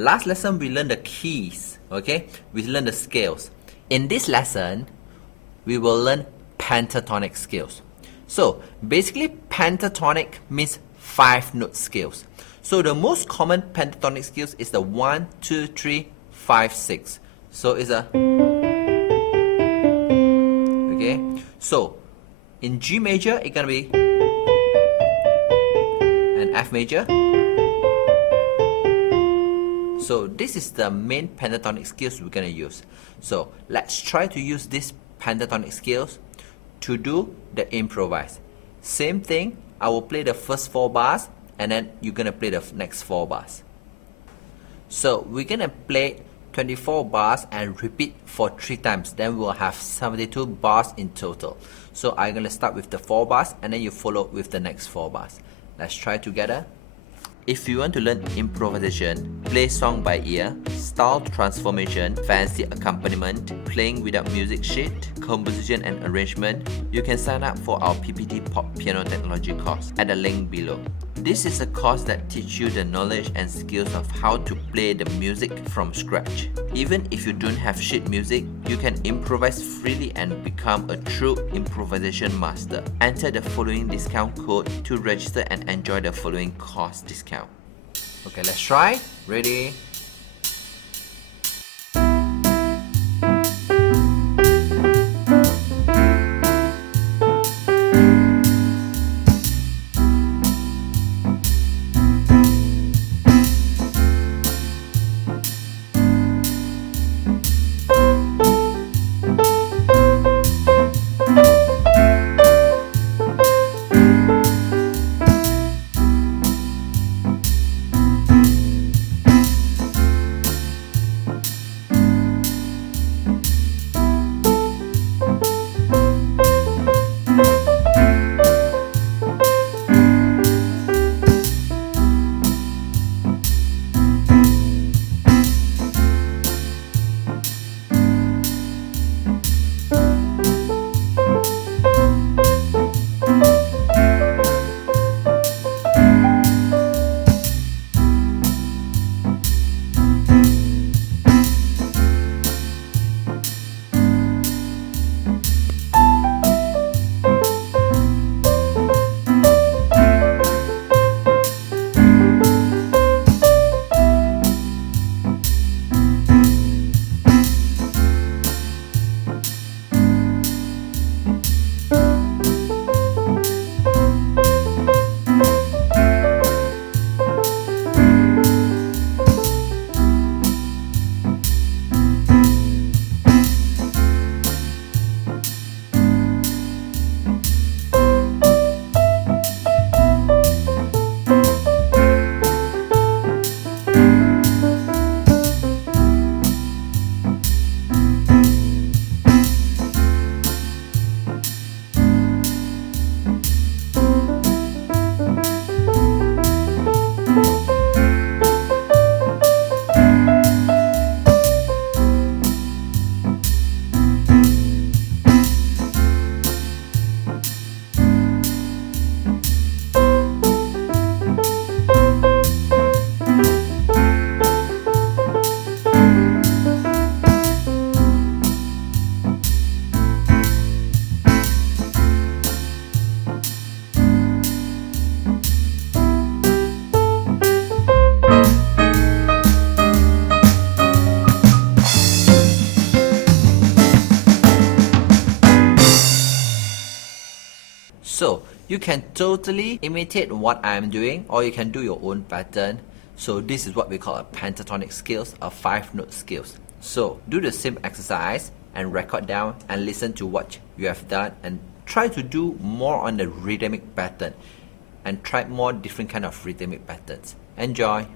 last lesson we learned the keys, okay? We learned the scales. In this lesson, we will learn pentatonic scales. So basically, pentatonic means 5-note scales. So the most common pentatonic scales is the 1, 2, 3, 5, 6. So it's a, okay? So in G major, it's gonna be an F major. So this is the main pentatonic scales we're gonna use. So let's try to use these pentatonic scales to do the improvise. Same thing, I will play the first 4 bars and then you're gonna play the next 4 bars. So we're gonna play 24 bars and repeat for 3 times. Then we'll have 72 bars in total. So I'm gonna start with the 4 bars and then you follow with the next 4 bars. Let's try together. If you want to learn improvisation, play song by ear, style transformation, fancy accompaniment, playing without music sheet, composition and arrangement, you can sign up for our PPT Piano Technology course at the link below. This is a course that teaches you the knowledge and skills of how to play the music from scratch. Even if you don't have sheet music, you can improvise freely and become a true improvisation master. Enter the following discount code to register and enjoy the following course discount. Okay, let's try. Ready? So you can totally imitate what I'm doing, or you can do your own pattern. So this is what we call a pentatonic scales, a 5-note scales. So do the same exercise and record down and listen to what you have done and try to do more on the rhythmic pattern and try more different kind of rhythmic patterns. Enjoy!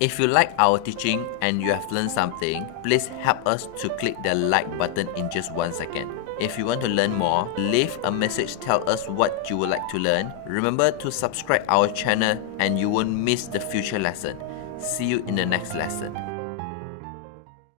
If you like our teaching and you have learned something, please help us to click the like button in just 1 second. If you want to learn more, leave a message, tell us what you would like to learn. Remember to subscribe our channel and you won't miss the future lesson. See you in the next lesson.